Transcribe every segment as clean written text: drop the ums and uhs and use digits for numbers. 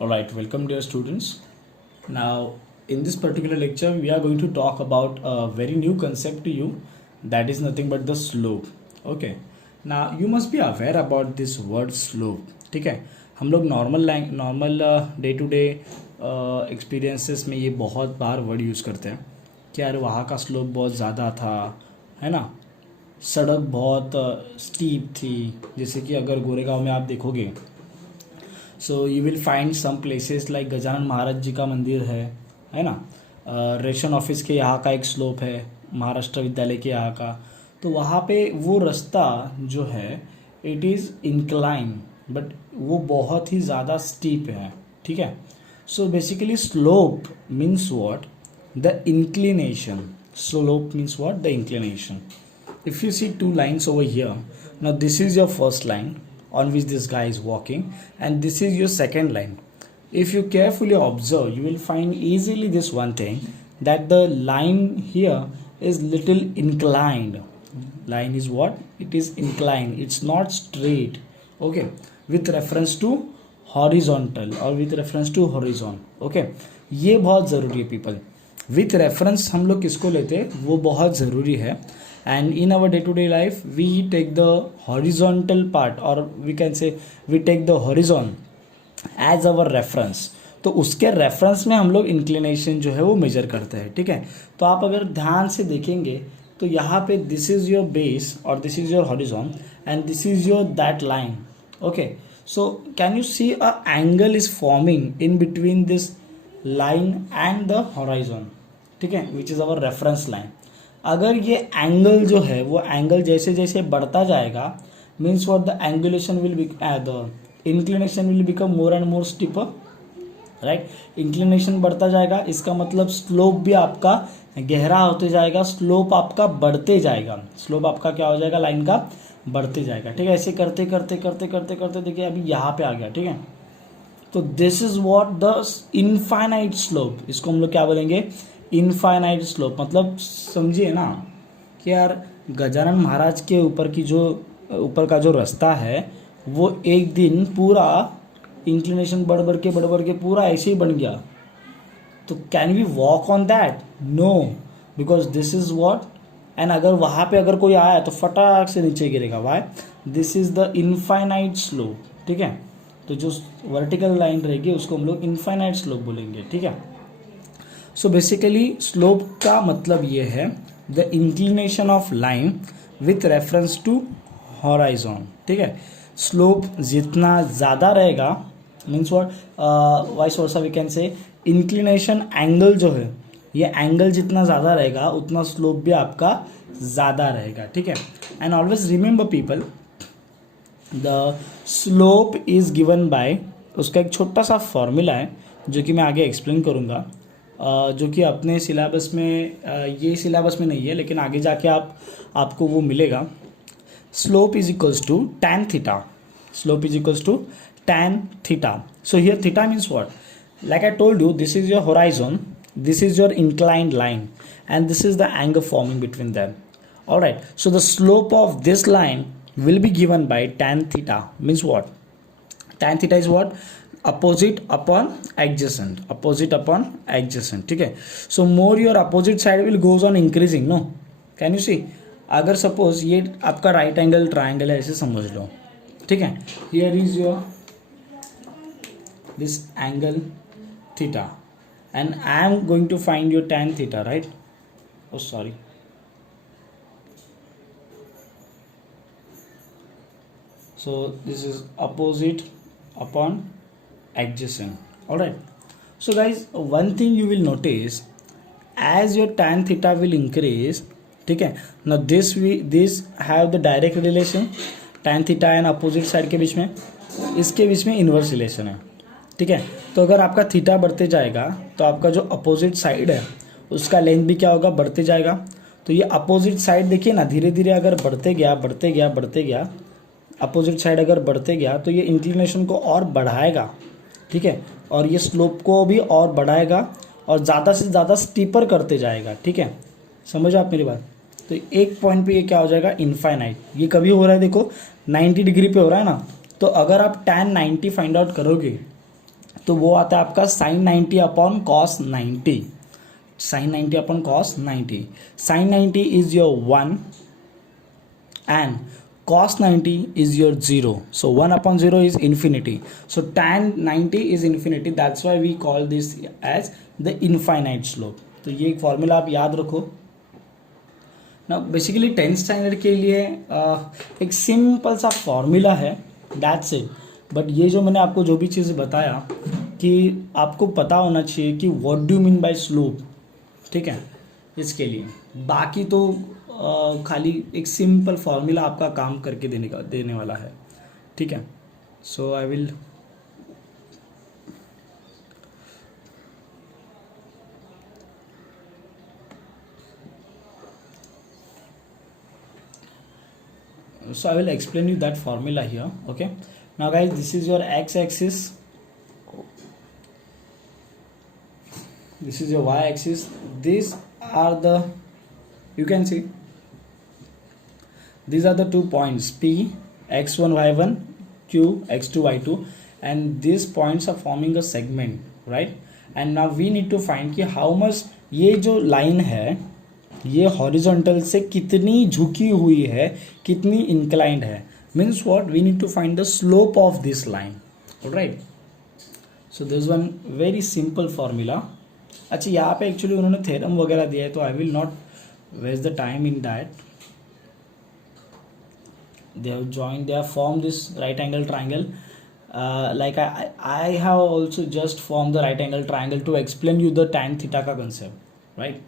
Alright, welcome dear students. Now, in this particular lecture, we are going to talk about a very new concept to you, that is nothing but the slope. Okay. Now, you must be aware about this word slope. ठीक है, हम लोग normal day to day experiences में ये बहुत बार word use करते हैं कि यार वहाँ का स्लोप बहुत ज़्यादा था, है ना, सड़क बहुत स्टीप थी. जैसे कि अगर गोरेगांव में आप देखोगे, so you will find some places like Gajanan Maharaj ji का मंदिर है ना. रेशन ऑफिस के यहाँ का एक स्लोप है, महाराष्ट्र विद्यालय के यहाँ का. तो वहाँ पे वो रास्ता जो है इट इज़ इंक्लाइन, बट वो बहुत ही ज़्यादा स्टीप है. ठीक है. So basically slope means what, the inclination. Slope means what, the inclination. If you see two lines over here, now this is your first line on which this guy is walking, and this is your second line. If you carefully observe, you will find easily this one thing, that the line here is little inclined. Line is what? It is inclined. It's not straight. Okay, with reference to horizontal or with reference to horizon. Okay, ये बहुत ज़रूरी है people. With reference हम लोग किसको लेते हैं, वो बहुत ज़रूरी है. And in our day-to-day life we take the horizontal part, or we can say we take the horizon as our reference. तो उसके रेफरेंस में हम लोग इंक्लिनेशन जो है वो मेजर करते हैं. ठीक है. तो आप अगर ध्यान से देखेंगे तो यहाँ पे दिस इज योर बेस और this is your horizon and this is your that line. Okay. So can you see a angle is forming in between this line and the horizon. ठीक है, which is our reference line. अगर ये एंगल जो है वो एंगल जैसे जैसे बढ़ता जाएगा, means what, the angulation will be the inclination will become more and more steeper. Right. Inclination बढ़ता जाएगा, इसका मतलब स्लोप भी आपका गहरा होते जाएगा, स्लोप आपका बढ़ते जाएगा. स्लोप आपका क्या हो जाएगा, लाइन का बढ़ते जाएगा. ठीक है. ऐसे करते करते करते करते करते देखिए अभी यहाँ पे आ गया. ठीक है. तो this is what the infinite slope. इसको हम लोग क्या बोलेंगे, इनफाइनाइट स्लोप. मतलब समझिए ना कि यार गजानन महाराज के ऊपर का जो रास्ता है वो एक दिन पूरा इंक्लिनेशन बढ़ बढ़ के पूरा ऐसे ही बन गया. तो can we walk on that? No, because this is what. And अगर वहाँ पे अगर कोई आया तो फटाक से नीचे गिरेगा. Why? This is the infinite slope. ठीक है. तो जो वर्टिकल लाइन रहेगी उसको हम लोग इनफाइनाइट स्लोप बोलेंगे. ठीक है. सो बेसिकली स्लोप का मतलब ये है the inclination of line with reference to horizon. ठीक है. स्लोप जितना ज़्यादा रहेगा, means what, vice versa we can say, inclination angle जो है ये एंगल जितना ज़्यादा रहेगा उतना स्लोप भी आपका ज़्यादा रहेगा. ठीक है. And always remember people, the slope is given by, उसका एक छोटा सा फॉर्मूला है जो कि मैं आगे एक्सप्लेन करूँगा, जो कि अपने सिलेबस में, ये सिलेबस में नहीं है लेकिन आगे जाके आपको वो मिलेगा. Slope is equals to tan theta. Slope is equals to tan theta. So here theta means what, like I told you, this is your horizon, this is your inclined line and this is the angle forming between them. Alright. So the slope of this line will be given by tan theta. Means what? Tan theta is what? Opposite upon adjacent. Opposite upon adjacent. ठीक है. So more your opposite side will goes on increasing. No? Can you see? अगर सपोज ये आपका right angle triangle है, ऐसे समझ लो. ठीक है. Here is your this angle theta and I am going to find your tan theta, right? Oh sorry. So this is opposite upon adjacent. Alright. So guys, one thing you will notice, as your tan theta will increase, ठीक है, now this have the direct relation, tan theta and opposite side के बीच में, इसके बीच में inverse relation है. ठीक है. तो अगर आपका थीटा बढ़ते जाएगा तो आपका जो अपोजिट साइड है उसका लेंथ भी क्या होगा, बढ़ते जाएगा. तो ये अपोजिट साइड देखिए ना, धीरे धीरे अगर बढ़ते गया अपोजिट साइड अगर बढ़ते गया तो ये इंक्लिनेशन को और बढ़ाएगा. ठीक है. और ये स्लोप को भी और बढ़ाएगा और ज़्यादा से ज़्यादा स्टीपर करते जाएगा. ठीक है. समझो आप मेरी बात. तो एक पॉइंट पे ये क्या हो जाएगा, इनफाइनाइट. ये कभी हो रहा है, देखो 90 डिग्री पे हो रहा है ना. तो अगर आप tan 90 फाइंड आउट करोगे तो वो आता है आपका sine 90 upon cos 90. Sine 90 upon cos 90. Sine 90 is your 1 and cos 90 is your 0. So 1 upon 0 is infinity. So tan 90 is infinity. That's why we call this as the infinite slope. तो ये एक फॉर्मूला आप याद रखो ना. बेसिकली 10th स्टैंडर्ड के लिए एक सिंपल सा फॉर्मूला है, दैट्स इट. बट ये जो मैंने आपको जो भी चीज़ बताया कि आपको पता होना चाहिए कि what do mean by slope, ठीक है, इसके लिए. बाकी तो खाली एक सिंपल फॉर्मूला आपका काम करके देने वाला है, ठीक है. So I will explain you that formula here. Okay, now guys, this is your x-axis, this is your y-axis. These are the, you can see, these are the 2 points P, x1 y1, Q, x2 y2, and these points are forming a segment, right? And now we need to find कि how much ये जो line है ये हॉरिजॉन्टल से कितनी झुकी हुई है, कितनी इंक्लाइंड है. Means what, we need to find the slope of this line. Alright, so this one very simple formula. अच्छा, यहाँ पे एक्चुअली उन्होंने थ्योरम वगैरह दिया है, तो I will not waste the time in that. they have formed this right angle triangle. Like I have also just formed the right angle triangle to explain you the tan theta का concept, right?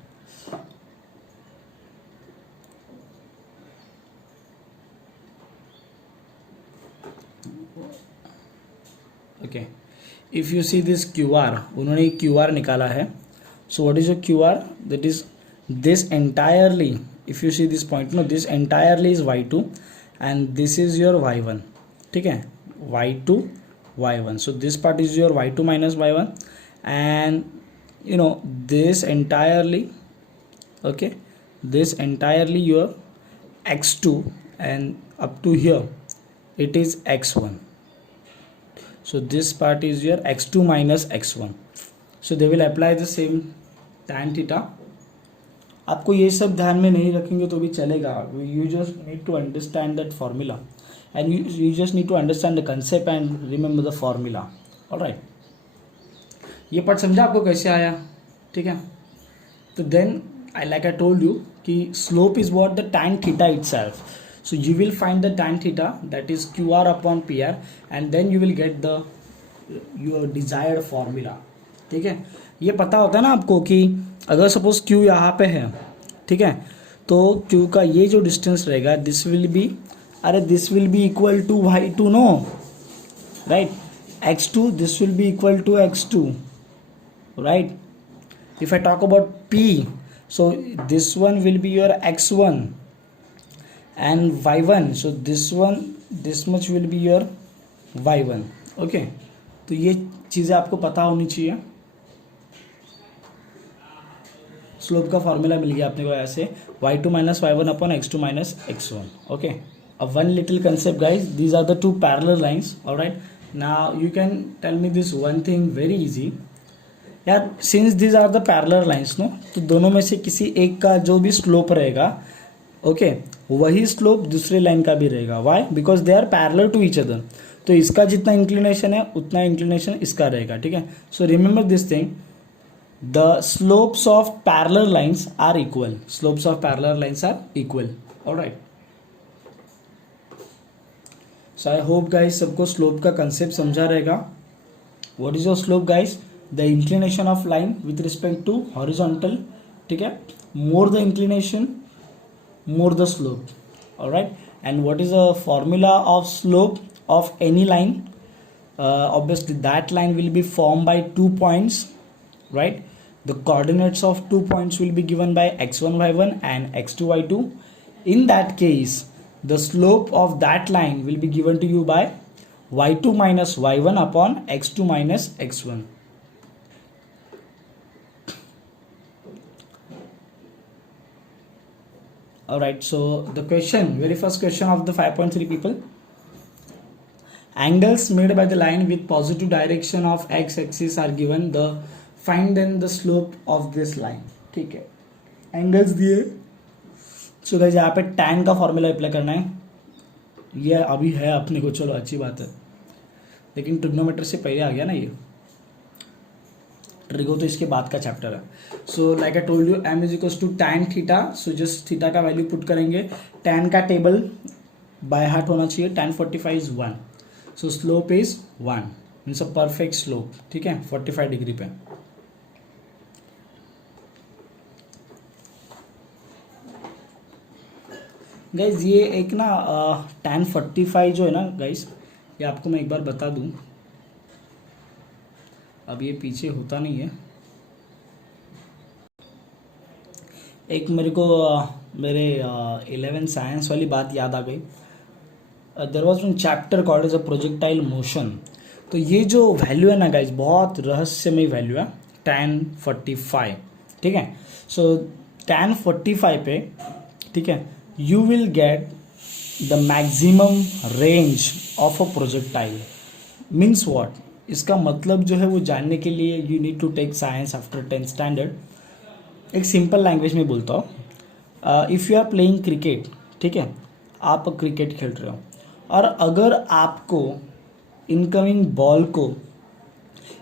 Okay, if you see this QR, उन्होंने QR निकाला है. So what is your QR? That is this entirely, if you see this point, no, this entirely is y2 and this is your y1, ठीक है, y2 y1. So this part is your y2 minus y1, and you know this entirely, okay, this entirely your x2, and up to here it is x1. So this part is your x2 minus x1. So they will apply the same tan theta. आपको ये सब ध्यान में नहीं रखेंगे तो भी चलेगा. You just need to understand that formula, and you just need to understand the concept and remember the formula. Alright, ये पार्ट समझा आपको कैसे आया, ठीक है. तो then like I told you कि slope is what, the tan theta itself. So you will find the tan theta, that is QR upon PR, and then you will get the your desired formula. ठीक है, ये पता होता है ना आपको कि अगर सपोज Q यहाँ पे है, ठीक है, तो Q का ये जो डिस्टेंस रहेगा, दिस विल बी, अरे this will be equal to y2, no, right, x2, this will be equal to x2, right. If I talk about P, so this one will be your x1 and y1, so this one, this much will be your y1. okay, तो ये चीज़ें आपको पता होनी चाहिए. स्लोप का फॉर्मूला मिल गया अपने को ऐसे, y2 minus y1 upon x2 minus x1. Okay, अब one little concept guys, these are the two parallel lines. Alright, now you can tell me this one thing very easy यार, since these are the parallel lines, no, तो दोनों में से किसी एक का जो भी स्लोप रहेगा, ओके, वही स्लोप दूसरे लाइन का भी रहेगा. Why? Because they are parallel to each other. तो इसका जितना इंक्लिनेशन है उतना इंक्लिनेशन इसका रहेगा, ठीक है. So remember this thing, the slopes of parallel lines are equal. Slopes of parallel lines are equal. Alright, so I hope guys सबको स्लोप का कंसेप्ट समझा रहेगा. What is your slope guys? The inclination of line with respect to horizontal, ठीक है. More the inclination, more the slope. All right, and what is the formula of slope of any line? Obviously that line will be formed by 2 points, right? The coordinates of 2 points will be given by x1 y1 and x2 y2. In that case, the slope of that line will be given to you by y2 minus y1 upon x2 minus x1. Alright, so the question, very first question of the 5.3 people, angles made by the line with positive direction of x axis are given, the find then the slope of this line. ठीक है, एंगल्स दिए. So guys यहाँ पे tan का formula apply करना है. ये अभी है अपने को, चलो अच्छी बात है, लेकिन ट्रिग्नोमेट्री से पहले आ गया ना ये. ट्रिगो तो इसके बाद का चैप्टर है. So like I told you m is equals to tan theta. So just theta का वैल्यू पुट करेंगे. tan का टेबल बाय हार्ट होना चाहिए. tan 45 is 1. So slope is 1, means a perfect slope. ठीक है, 45 डिग्री पे. गाइज ये एक ना tan 45 जो है ना गाइज, ये आपको मैं एक बार बता दूं. अब ये पीछे होता नहीं है. एक मेरे को मेरे 11 साइंस वाली बात याद आ गई. There was one chapter called as a projectile motion. तो ये जो वैल्यू है ना गाइज, बहुत रहस्यमय वैल्यू है, tan 45. ठीक है, सो tan 45 पे, ठीक है, you will get the maximum range of a projectile. Means what? इसका मतलब जो है वो जानने के लिए you need to take science after 10th standard. एक सिंपल लैंग्वेज में बोलता हूँ. If you are playing cricket, ठीक है, आप क्रिकेट खेल रहे हो, और अगर आपको इनकमिंग बॉल को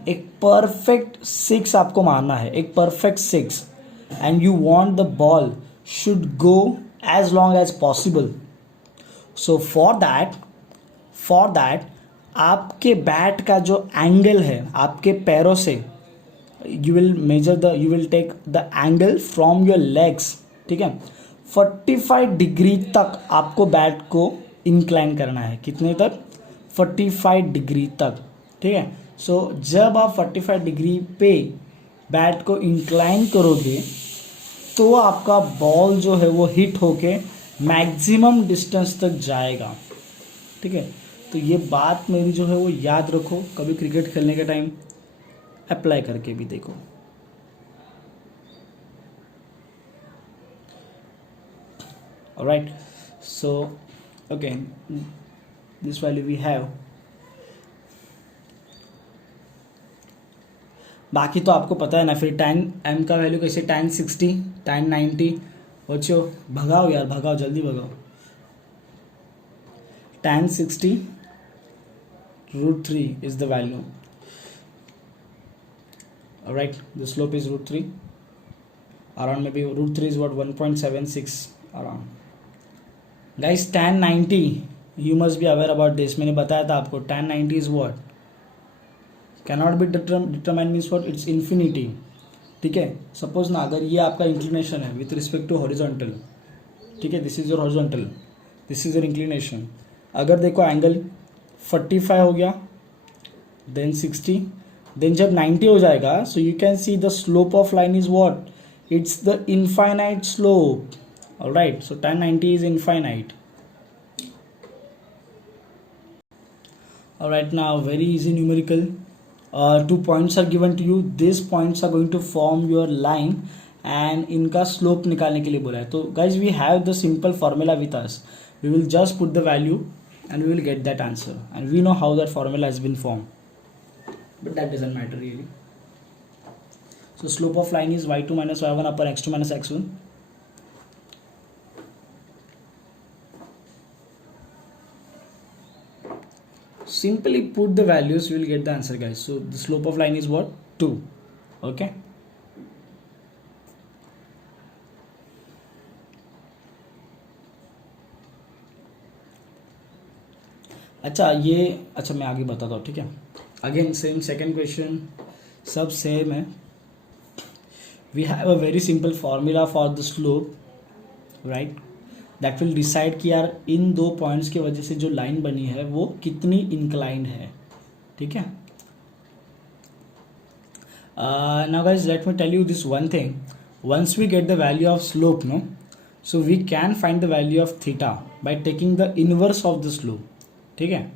एक परफेक्ट 6 आपको मारना है, एक परफेक्ट 6, and you want the ball should go as long as possible. So for that आपके बैट का जो एंगल है आपके पैरों से, you will take the angle from your legs. ठीक है, 45 डिग्री तक आपको बैट को इंक्लाइन करना है. कितने तक? 45 डिग्री तक. ठीक है, सो जब आप 45 डिग्री पे बैट को इंक्लाइन करोगे तो आपका बॉल जो है वो हिट होके मैक्सिमम डिस्टेंस तक जाएगा. ठीक है, तो ये बात मेरी जो है वो याद रखो, कभी क्रिकेट खेलने के टाइम अप्लाई करके भी देखो. Alright, so okay, this value we have. बाकी तो आपको पता है ना. फिर tan m का वैल्यू कैसे? tan 60, tan 90. बच्चों भगाओ यार, भगाओ, जल्दी भगाओ. tan 60 √3 is the value. Alright, the slope is √3. Around maybe √3 is what, 1.76 around. Guys, tan 90, you must be aware about this. मैंने बताया था आपको, tan 90 is what? Cannot be determined means what? It's infinity. ठीक है, सपोज ना अगर ये आपका इंक्लिनेशन है विथ रिस्पेक्ट टू हॉरिजॉन्टल, ठीक है, this is your horizontal, this is your inclination. अगर देखो एंगल 45 हो गया, देन 60, देन जब 90 हो जाएगा, so you can see the slope of line is what? It's the infinite slope. Alright, so tan 90 is infinite. Alright, now very easy numerical. 2 points are given to you. These points are going to form your line and इनका slope निकालने के लिए बोला है. तो guys, we have the simple formula with us. We will just put the value and we will get that answer, and we know how that formula has been formed, but that doesn't matter really. So slope of line is y2 minus y1 upon x2 minus x1. Simply put the values, you will get the answer guys. So the slope of line is what? 2. Okay, अच्छा मैं आगे बताता हूँ. ठीक है, again same second question, सब same है. We have a very simple formula for the slope, right, that will decide कि यार इन 2 पॉइंट्स की वजह से जो लाइन बनी है वो कितनी इंक्लाइंड है. ठीक है, now guys let me tell you this one thing. Once we get the value of slope, no, so we can find the value of theta by taking the inverse of the slope. ठीक है,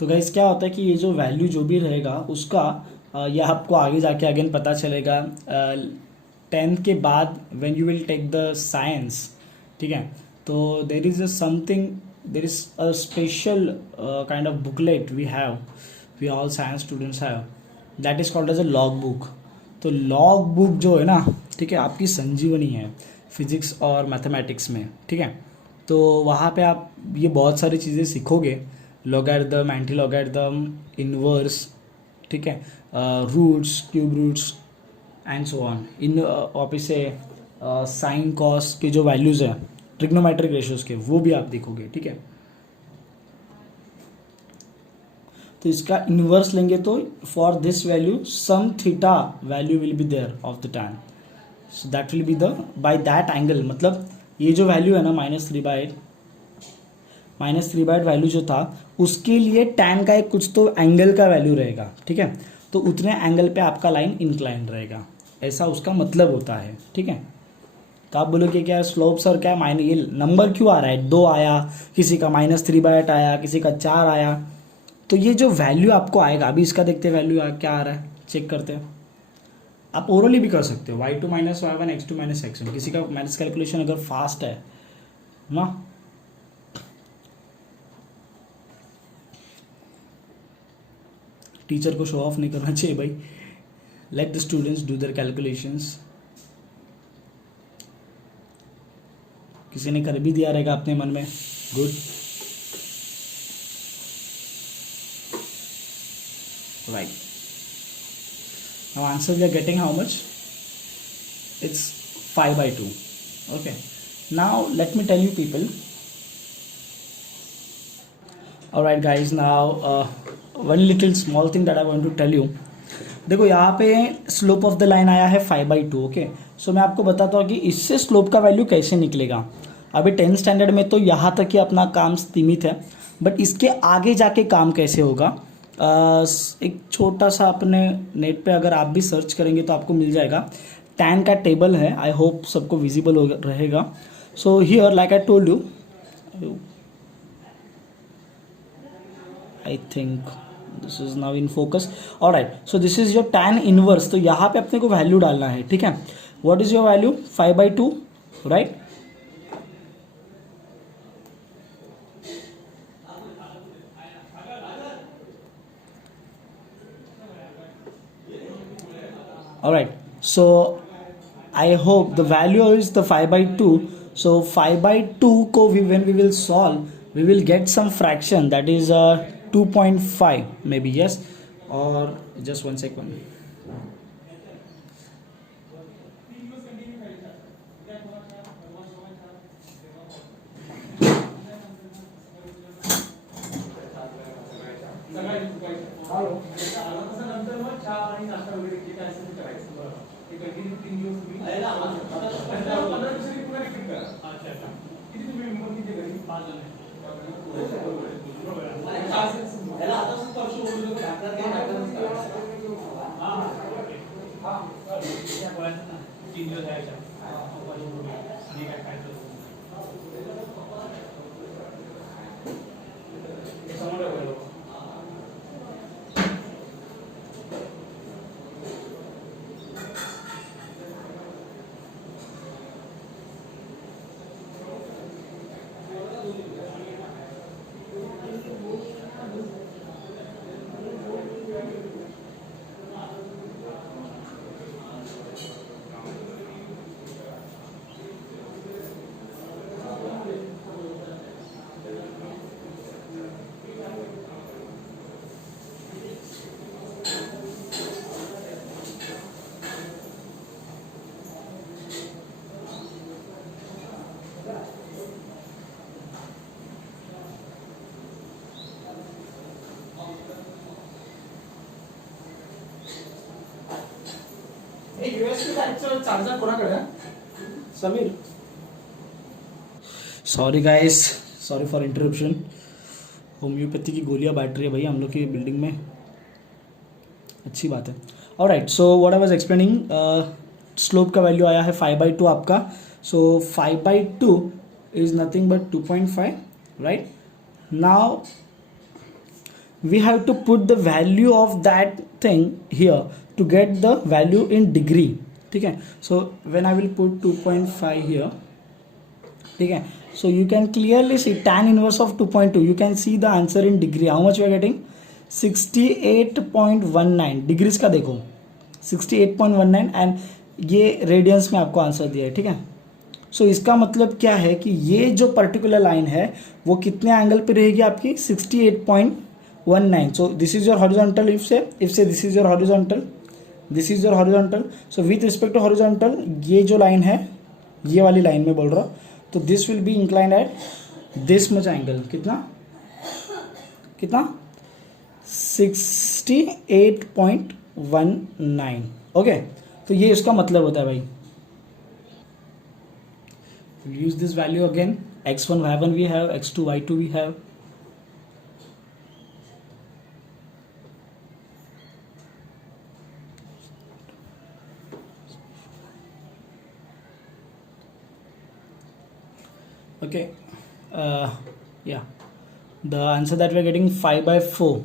तो गाइस क्या होता है कि ये जो वैल्यू जो भी रहेगा उसका यह आपको आगे जाके अगेन पता चलेगा 10th के बाद when you will take the science. ठीक है, तो there is a something there is a special kind of booklet we all science students have, that is called as a log book. तो log book जो है ना, ठीक है, आपकी संजीवनी है फिजिक्स और मैथमेटिक्स में, ठीक है. तो वहाँ पे आप ये बहुत सारी चीज़ें सीखोगे, लॉगरिथम, एंटी लॉगरिथम, इनवर्स, ठीक है, roots, cube roots and so on. इन वापस से साइन कॉस के जो वैल्यूज़ हैं ट्रिग्नोमेट्रिक रेशियोज़ के, वो भी आप देखोगे, ठीक है. तो इसका इन्वर्स लेंगे तो for this value some theta value will be there of the tan, so that will be the by that angle. मतलब ये जो वैल्यू है ना -3/8 वैल्यू जो था, उसके लिए टैन का एक कुछ तो एंगल का वैल्यू रहेगा, ठीक है. तो उतने एंगल पे आपका लाइन इंक्लाइन रहेगा, ऐसा उसका मतलब होता है, ठीक है. तो आप बोलोगे क्या स्लोप सर क्या माइनस, ये नंबर क्यों आ रहा है, 2 आया, किसी का -3/8 आया, किसी का 4 आया. तो ये जो वैल्यू आपको आएगा, अभी इसका देखते हैं वैल्यू क्या आ रहा है, चेक करते हैं. आप ओरली भी कर सकते हो, y2 - y1 x2 - x1. किसी का मैथ्स कैलकुलेशन अगर फास्ट है ना, टीचर को शो ऑफ नहीं करना चाहिए भाई. Let the students do their calculations. किसी ने कर भी दिया रहेगा अपने मन में, good. Right. Now answer we are getting how much? It's 5/2. Okay. Now let me tell you people. Alright guys, now one little small thing that I want to tell you. देखो यहाँ पे स्लोप ऑफ द लाइन आया है 5/2. ओके, सो मैं आपको बताता हूँ कि इससे स्लोप का वैल्यू कैसे निकलेगा. अभी 10th स्टैंडर्ड में तो यहाँ तक ही अपना काम सीमित है, बट इसके आगे जाके काम कैसे होगा, एक छोटा सा अपने नेट पे अगर आप भी सर्च करेंगे तो आपको मिल जाएगा. टैन का टेबल है, आई होप सबको विजिबल हो रहेगा. So here like I told you, I think this is now in focus. Alright, so this is your tan inverse. तो यहाँ पे अपने को वैल्यू डालना है, ठीक है. What is your value, 5/2, right. Alright, so I hope the value is the 5/2. So 5/2 को when we will solve, we will get some fraction that is 2.5 maybe, yes, or just one second. Charger कोणाकडे Sameer. Sorry guys, sorry for interruption. Homeopathy की गोलियां बांट रही है भाई हम लोग की बिल्डिंग में, अच्छी बात है. Alright, so what I was explaining, slope का वैल्यू आया है 5/2 आपका. सो 5/2 is nothing but 2.5, right. Now we have to put the value of that thing here to get the value in degree, ठीक है. So when I will put 2.5 here, ठीक है, So you can clearly see tan inverse of 2.2. You can see the answer in degree. How much we are getting? 68.19 डिग्रीज का देखो 68.19 एंड ये रेडियंस में आपको आंसर दिया है, ठीक है. सो इसका मतलब क्या है कि ये जो पर्टिकुलर लाइन है वो कितने एंगल पे रहेगी आपकी 68.19. So this is your horizontal. If say this is your horizontal, this is your horizontal. So with respect to horizontal ये जो लाइन है, ये वाली लाइन में बोल रहा हूँ, तो this will B inclined at this much angle. कितना 68.19. ओके, तो ये इसका मतलब होता है भाई. Use this value again. x1 y1 we have, x2 y2 we have. Okay, yeah, the answer that we are getting 5/4.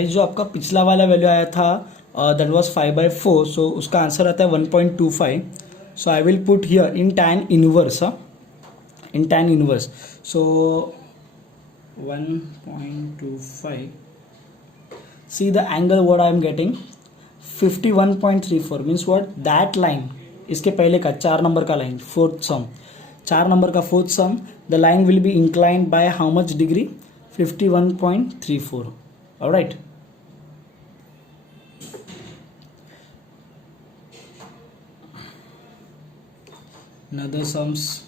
जो आपका पिछला वाला वैल्यू आया था दैट वाज 5/4, सो उसका आंसर आता है 1.25. So I will put here in tan inverse. In tan inverse, so 1.25. see the angle what I am getting 51.34 means what that line इसके पहले का 4 नंबर का लाइन, फोर्थ सम, 4 नंबर का फोर्थ सम, the line will be inclined by how much degree 51.34. Alright. another sums.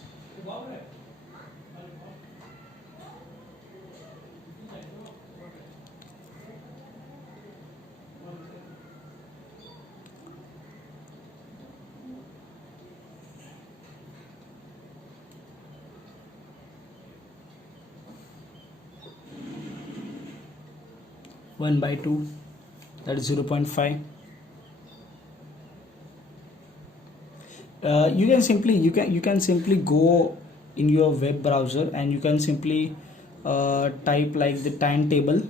One by 2, that is 0.5. You can simply go in your web browser and you can simply type like the tan table.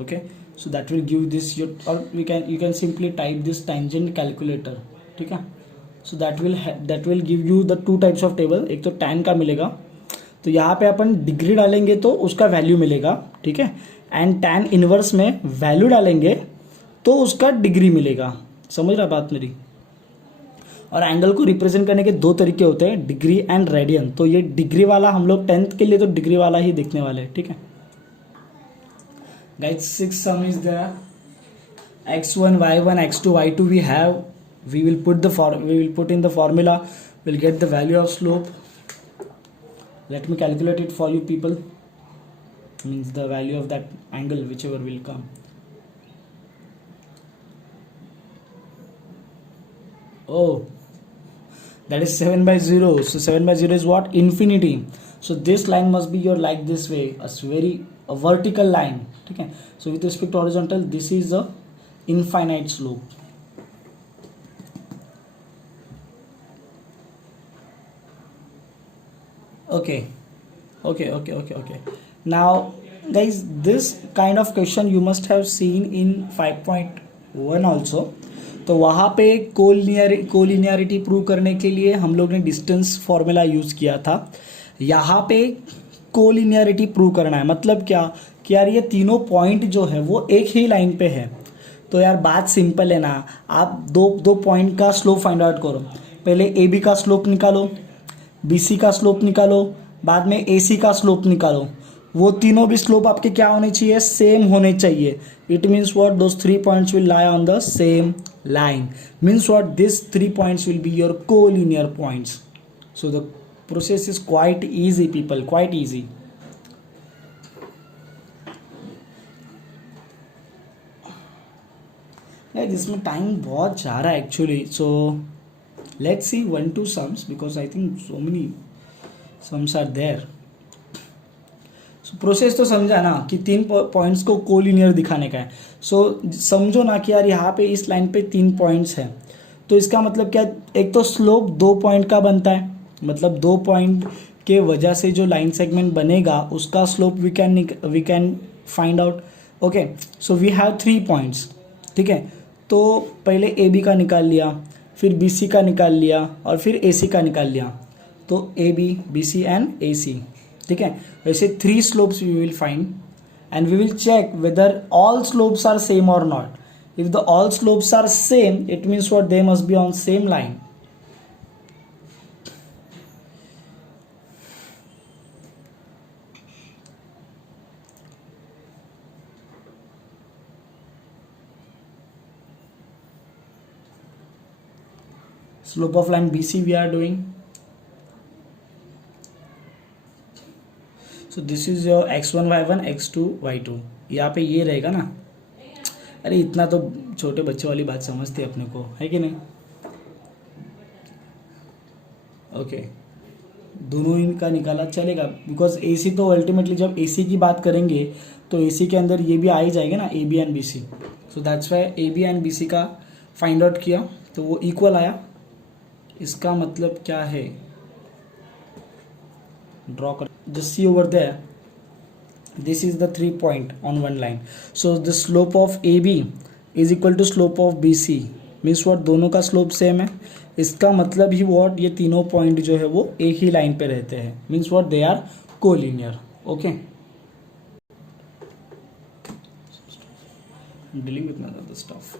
Okay, so that will give this your, or you can simply type this tangent calculator. ठीक है, so that will give you the two types of table. एक तो tan का मिलेगा, तो यहाँ पे अपन डिग्री डालेंगे तो उसका वैल्यू मिलेगा, ठीक है, एंड टैन इनवर्स में वैल्यू डालेंगे तो उसका डिग्री मिलेगा. समझ रहा बात मेरी. और एंगल को रिप्रेजेंट करने के दो तरीके होते हैं, डिग्री एंड रेडियन. तो ये डिग्री वाला हम लोग 10th के लिए तो डिग्री वाला ही देखने वाले हैं, ठीक है. Guys, 6 sum is there. x1 y1 x2 y2 we have. We will put in the formula. We'll get the value of slope. Let me calculate it for you people. Means the value of that angle whichever will come. Oh, that is 7/0. So 7/0 is what? Infinity. So this line must be your like this way, a vertical line. Okay, so with respect to horizontal, this is a infinite slope. Okay. Now guys, this kind of question you must have seen in 5.1 also. तो वहाँ पे collinearity prove करने के लिए हम लोग ने distance formula use किया था. यहाँ पे कोलिनियरिटी प्रूव करना है. मतलब क्या कि यार ये तीनों पॉइंट जो है वो एक ही लाइन पे है. तो यार बात सिंपल है ना, आप दो पॉइंट का स्लोप फाइंड आउट करो. पहले ए बी का स्लोप निकालो, बी सी का स्लोप निकालो, बाद में ए सी का स्लोप निकालो. वो तीनों भी स्लोप आपके क्या होने चाहिए? सेम होने चाहिए. It means what? Those 3 points will lie on the same line. Means what? These 3 points will be your collinear points. So the process is quite easy people, quite easy. Yeah, इसमें टाइम बहुत जा रहा है actually. So let's see 1-2 sums because I think so many sums are there. Process तो समझा ना कि 3 पॉइंट्स को कोलिनियर दिखाने का है. सो समझो ना कि यार यहाँ पे इस लाइन पे 3 पॉइंट्स हैं, तो इसका मतलब क्या? एक तो स्लोप 2 पॉइंट का बनता है, मतलब 2 पॉइंट के वजह से जो लाइन सेगमेंट बनेगा उसका slope we can find out. Okay, so we have 3 points. ठीक है, तो पहले ए बी का निकाल लिया, फिर बी सी का निकाल लिया और फिर ए सी का निकाल लिया. तो AB, BC and AC, ठीक है. वैसे 3 slopes we will find and we will check whether all slopes are same or not. If the all slopes are same, it means what, they must be on same line. Slope of line BC we are doing. So this is your x1 y1 x2 y2. यहाँ पे ये रहेगा ना. अरे इतना तो छोटे बच्चे वाली बात समझते अपने को, है कि नहीं. ओके, दोनों इनका निकाला चलेगा, बिकॉज AC तो अल्टीमेटली जब AC की बात करेंगे तो AC के अंदर ये भी आ ही जाएगा ना, AB and BC. So that's why AB and BC का फाइंड आउट किया तो वो इक्वल आया. इसका मतलब क्या है, ड्रॉ कर, just see over there, this is the 3 point on one line. So the slope of AB is equal to slope of BC, means what, दोनों का स्लोप सेम है. इसका मतलब ही what, ये तीनों पॉइंट जो है वो एक ही लाइन पे रहते हैं, means what, they are collinear. Okay, dealing with another stuff.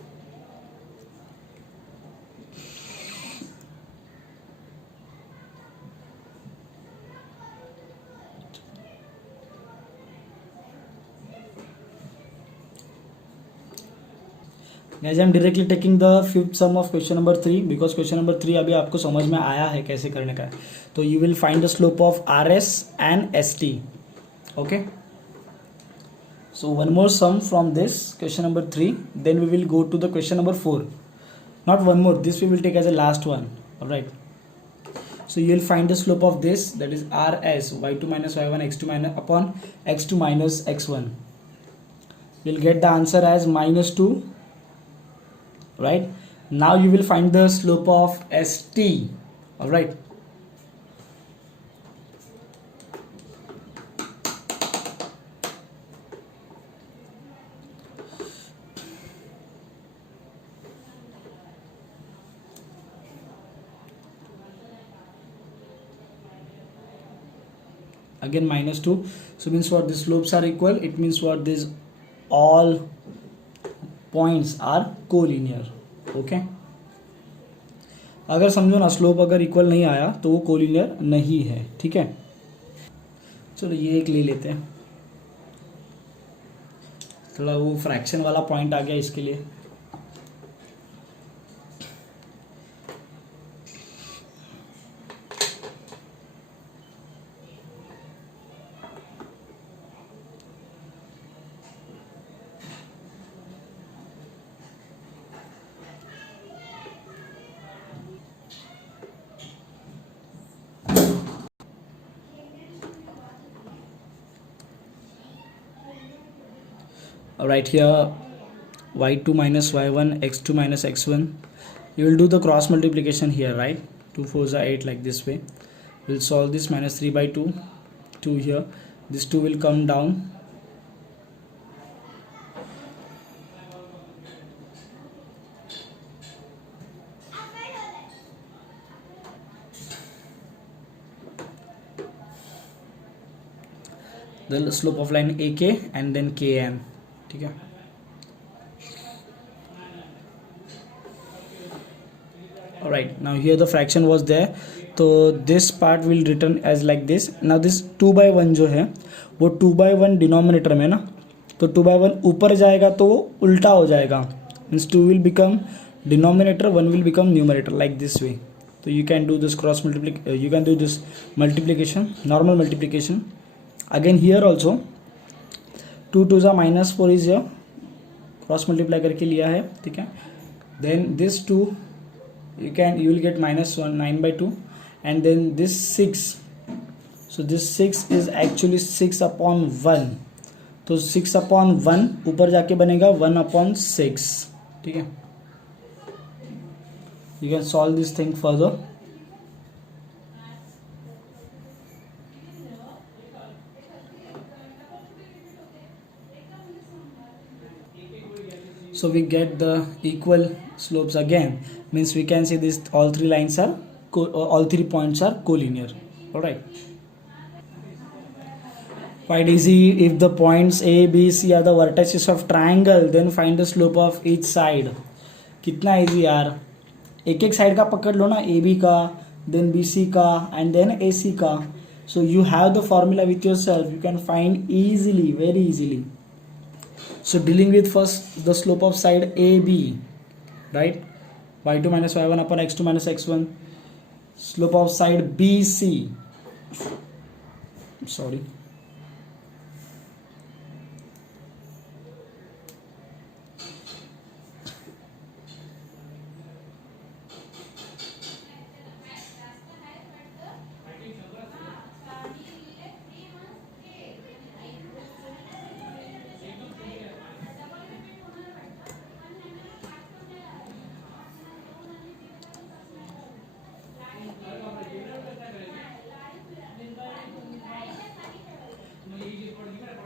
Guys, I am directly taking the fifth sum of question number 3 because question number 3 अभी आपको समझ में आया है कैसे करने का है. तो you will find the slope of RS and ST. Okay. So one more sum from this question number 3. Then we will go to the question number 4. Not one more. This we will take as a last one. All right. So you will find the slope of this, that is RS, y2 minus y1 x2 minus upon x2 minus x1. You will get the answer as -2. Right, now you will find the slope of ST. All right, again -2. So means what, the slopes are equal, it means what, this all points are collinear. Okay, अगर समझो ना, स्लोप अगर इक्वल नहीं आया तो वो कोलिनियर नहीं है. ठीक है, चलो ये एक ले लेते हैं. थोड़ा वो फ्रैक्शन वाला पॉइंट आ गया इसके लिए. Right here, y2 minus y1 x2 minus x1, you will do the cross multiplication here, right? 2 4s are 8, like this way. We'll solve this. -3 by 2, 2 here, this 2 will come down. The slope of line AK and then KM. ठीक है, alright, now here the fraction was there, तो this part will written as like this. now this 2/1 जो है वो 2/1 डिनोमिनेटर में ना, तो 2/1 ऊपर जाएगा तो वो उल्टा हो जाएगा, मीन्स 2 will become denominator, 1 will become numerator, like this way. तो you can do this cross multiplication, you can do this multiplication, normal multiplication. again here also 2 2s are -4 is here, cross multiply करके लिया है. ठीक है, then this 2 you will get -1, 9/2, and then this 6. so this 6 is actually 6/1. तो 6/1 ऊपर जाके बनेगा 1/6. ठीक है, you can solve this thing further. So we get the equal slopes again, means we can say this all 3 lines are all 3 points are collinear. All right. Quite easy. If the points A, B, C are the vertices of triangle, then find the slope of each side. कितना easy यार. एक एक साइड का पकड़ लो ना, A B का, then B C का, and then ए सी का. So you have the formula with yourself. You can find easily, very easily. So dealing with first the slope of side AB, right? y2 minus y1 upon x2 minus x1. Slope of side BC. Sorry.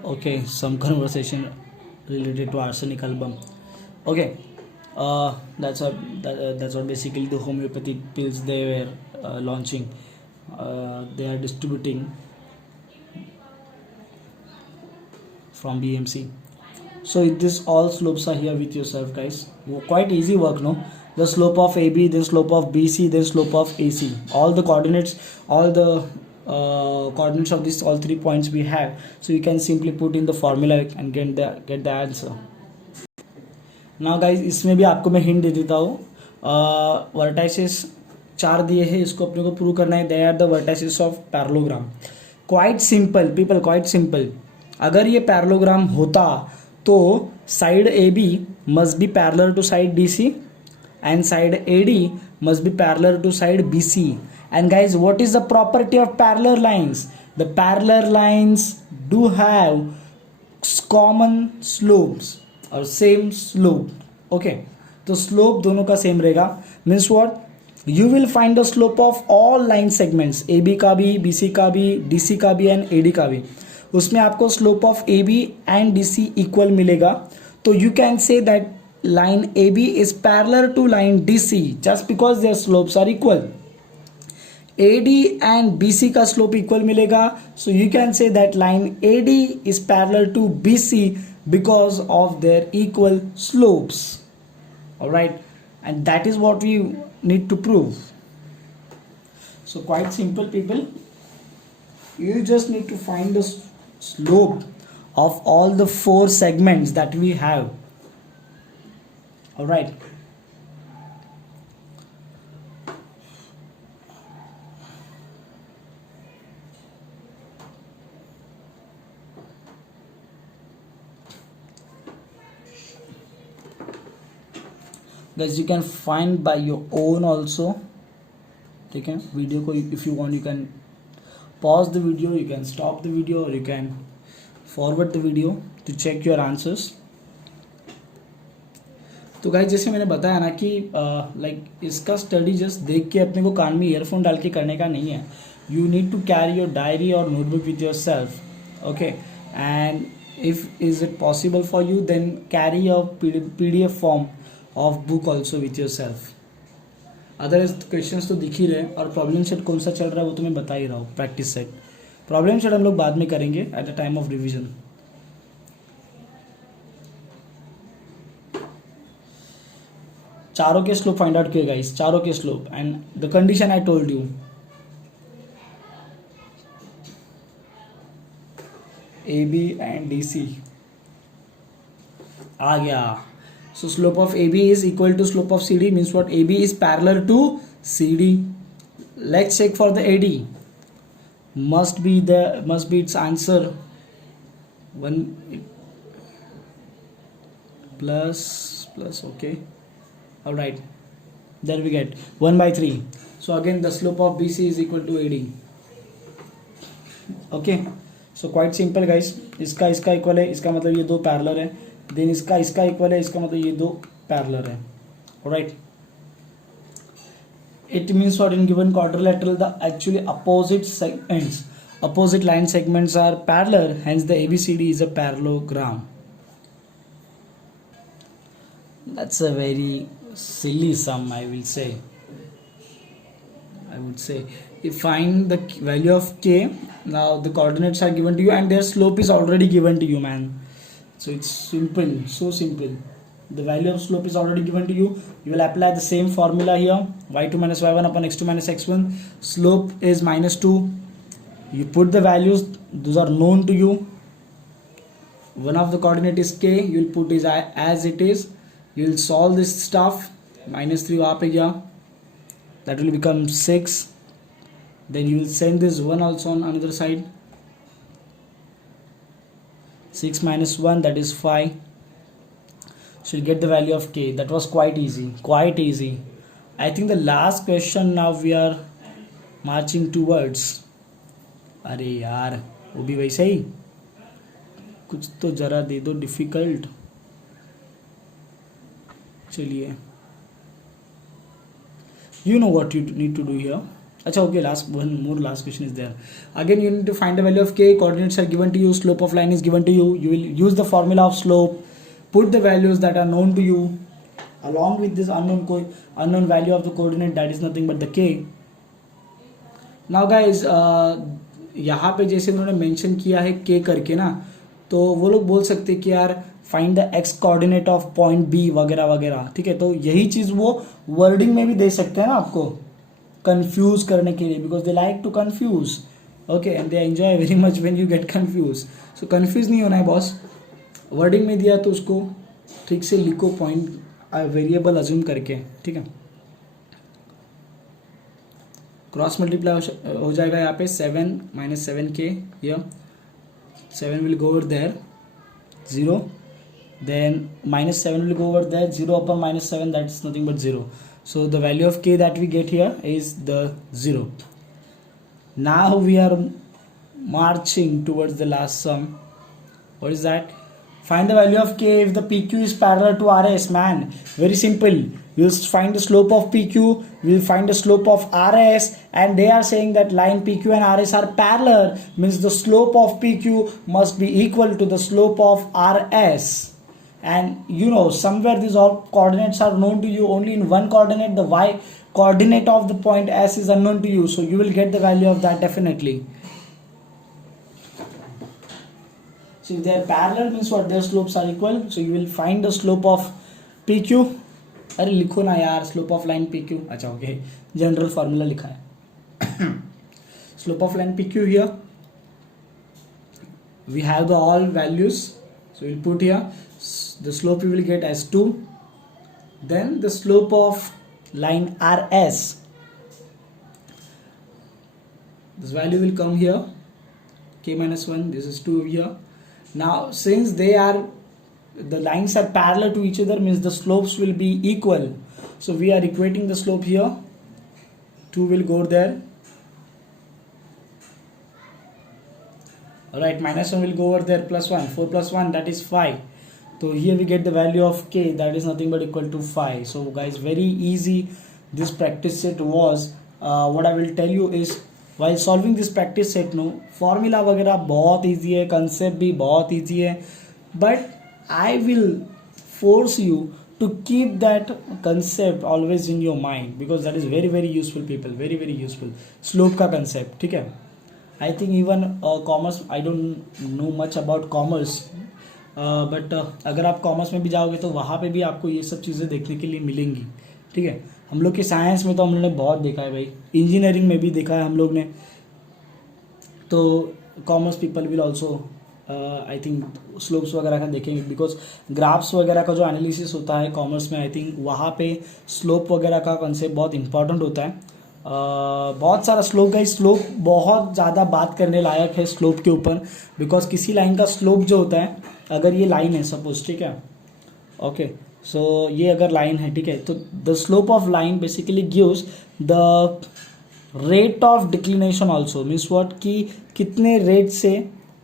Okay, some conversation related to arsenic album. Okay, that's what basically the homeopathic pills they were launching. They are distributing from BMC. So this all slopes are here with yourself, guys. Quite easy work, no? The slope of AB, then slope of BC, then slope of AC. All the coordinates, all the coordinates of these all 3 points we have. So you can simply put in the formula and get the answer. Now guys, इसमें भी आपको मैं हिंट दे देता हूँ. वर्टाइसेस 4 दिए हैं, इसको अपने को प्रूव करना है. They are the vertices of parallelogram. Quite simple people, quite simple. अगर ये पैरेललोग्राम होता तो side A B must be parallel to side D C and side AD must be parallel to side BC. And guys, what is the property of parallel lines? The parallel lines do have common slopes or same slope. Okay, तो slope दोनों का same रहेगा. Means what? You will find the slope of all line segments, AB का भी, BC का भी, DC का भी and AD का भी. उसमें आपको slope of AB and DC equal मिलेगा. तो you can say that line AB is parallel to line DC just because their slopes are equal. AD and BC का slope equal मिलेगा, so you can say that line AD is parallel to BC because of their equal slopes. Alright, and that is what we need to prove. So quite simple people, you just need to find the slope of all the 4 segments that we have. All right. Guys, you can find by your own also. ठीक है, वीडियो को if you want you can pause the video, you can stop the video, or you can forward the video to check your answers. तो गाइस, जैसे मैंने बताया ना कि लाइक इसका स्टडी जस्ट देख के अपने को कान में ईयरफोन डाल के करने का नहीं है. You need to carry your diary और notebook with your self. Okay, and if is it possible for you then carry a PDF form of book also with your self. Otherwise questions तो दिख ही रहे हैं, और problem set कौन सा चल रहा है वो तो मैं बता ही रहा हूँ. प्रैक्टिस सेट, प्रॉब्लम सेट हम लोग बाद में करेंगे at the time of revision. चारों के स्लोप फाइंड आउट किए गाइस, चारों के slope, and the condition I told you. AB and DC आ गया. So slope of AB is equal to slope of CD. Means what? AB is parallel to CD. Let's check for the AD. must be its answer 1 plus. Okay. All right, there we get 1/3. So again the slope of BC is equal to AD. Okay, so quite simple guys. इसका इक्वल है, इसका मतलब ये दो पैरेलल है. देन इसका इक्वल है, इसका मतलब ये दो पैरेलल है. Alright, it means what? In given quadrilateral the actually opposite line segments are parallel, hence the ABCD is a parallelogram. That's a very silly sum, I will say. would say, you find the value of k. Now the coordinates are given to you and their slope is already given to you, man. So it's simple, so simple. The value of slope is already given to you. You will apply the same formula here, y2 minus y1 upon x2 minus x1. Slope is -2. You put the values, those are known to you. One of the coordinate is k, you will put it as it is. You will solve this stuff. -3 वहाँ पे गया, that will become 6. Then you will send this 1 also on another side. 6 minus 1, that is 5. So you get the value of k. That was quite easy, quite easy. I think the last question now we are marching towards. अरे यार वो भी वैसे ही, कुछ तो जरा दे दो डिफिकल्ट. चलिए, you know what you need to do here. Acha, okay, last question is there. Again, you need to find the value of k. Coordinates are given to you, slope of line is given to you. You will use the formula of slope, put the values that are known to you along with this unknown value of the coordinate, that is nothing but the k. Now guys, यहाँ पे जैसे उन्होंने मेंशन किया है k करके ना, तो वो लोग बोल सकते हैं कि यार find the x coordinate of point B वगैरह वगैरह. ठीक है, तो यही चीज़ वो वर्डिंग में भी दे सकते हैं ना आपको कंफ्यूज करने के लिए, because they like to confuse. Okay, and they enjoy very much when you get confuse. So confuse नहीं होना है बॉस. वर्डिंग में दिया तो उसको ठीक से लिखो, पॉइंट वेरिएबल अज्यूम करके. ठीक है, क्रॉस मल्टीप्लाई हो जाएगा यहाँ पे 7 minus 7k here. 7 will go over there, 0. Then -7 will go over there, 0 upon -7, that's nothing but 0. So the value of k that we get here is the 0. Now we are marching towards the last sum. What is that? Find the value of k if the PQ is parallel to RS, man. Very simple. We'll find the slope of PQ, we'll find the slope of RS, and they are saying that line PQ and RS are parallel, means the slope of PQ must be equal to the slope of RS. And you know, somewhere these all coordinates are known to you. Only in one coordinate, the y coordinate of the point S is unknown to you, so you will get the value of that definitely. So if they are parallel, means what, their slopes are equal, so you will find the slope of PQ. अरे लिखो ना यार, slope of line P Q. अच्छा okay, general formula लिखा है. Slope of line P Q here, we have the all values, so will put here the slope you will get as 2. Then the slope of line RS, this value will come here, k minus 1, this is 2 here. Now since the lines are parallel to each other, means the slopes will be equal, so we are equating the slope here. 2 will go there, alright, -1 will go over there, +1, 4 plus 1, that is 5. So here we get the value of k, that is nothing but equal to 5. So guys, very easy this practice set was. What I will tell you is, while solving this practice set, no formula वगैरह बहुत easy है, concept भी बहुत easy है, but I will force you to keep that concept always in your mind, because that is very very useful people, very very useful. slope का concept, ठीक है. I think even commerce, I don't know much about commerce, but अगर आप कॉमर्स में भी जाओगे तो वहाँ पे भी आपको ये सब चीज़ें देखने के लिए मिलेंगी. ठीक है, हम लोग के साइंस में तो हम लोग ने बहुत देखा है भाई, इंजीनियरिंग में भी देखा है हम लोग ने, तो commerce people will also I think slopes वगैरह का देखेंगे, बिकॉज ग्राफ्स वगैरह का जो एनालिसिस होता है कॉमर्स में, आई थिंक वहाँ पे स्लोप वगैरह का कंसेप्ट बहुत इंपॉर्टेंट होता है. बहुत सारा स्लोप का, स्लोप बहुत ज़्यादा बात करने लायक है स्लोप के ऊपर, बिकॉज किसी लाइन का स्लोप जो होता है, अगर ये लाइन है सपोज, ठीक है, ओके, सो ये अगर लाइन है, ठीक है, तो the slope of line basically gives the rate of declination also, means what, कि कितने रेट से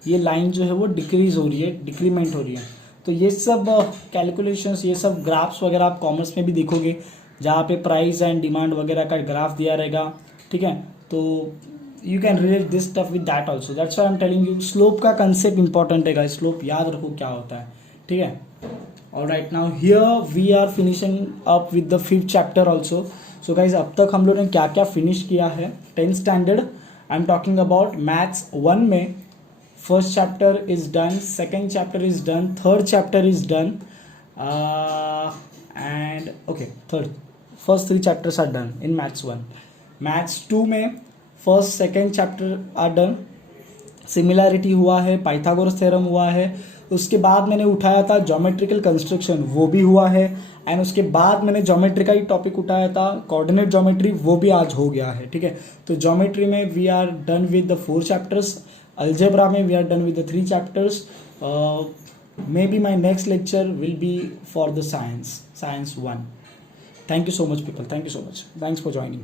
ये लाइन जो है वो डिक्रीज हो रही है, डिक्रीमेंट हो रही है. तो ये सब कैलकुलेशंस, ये सब ग्राफ्स वगैरह आप कॉमर्स में भी देखोगे, जहाँ पे प्राइस एंड डिमांड वगैरह का ग्राफ दिया रहेगा. ठीक है, तो you can relate this stuff with that also. That's why I am telling you, slope का कंसेप्ट इंपॉर्टेंट है गाइस, स्लोप याद रखो क्या होता है. ठीक है, alright, now here we are finishing up with the 5th chapter also. So guys अब तक हम लोग ने क्या क्या फिनिश किया है 10th standard. I am talking about maths 1 में first chapter is done, second chapter is done, third chapter is done, and okay first 3 chapters are done in maths 1. Maths 2 में first second chapter are done, similarity हुआ है, Pythagoras theorem हुआ है. उसके बाद मैंने उठाया था ज्योमेट्रिकल कंस्ट्रक्शन, वो भी हुआ है. एंड उसके बाद मैंने ज्योमेट्री का ही टॉपिक उठाया था, कोऑर्डिनेट ज्योमेट्री, वो भी आज हो गया है. ठीक है, तो ज्योमेट्री में we are done with the 4 chapters. Algebra में we are done with the 3 chapters. Maybe my next lecture will be for the science 1. Thank you so much people, thank you so much, thanks for joining.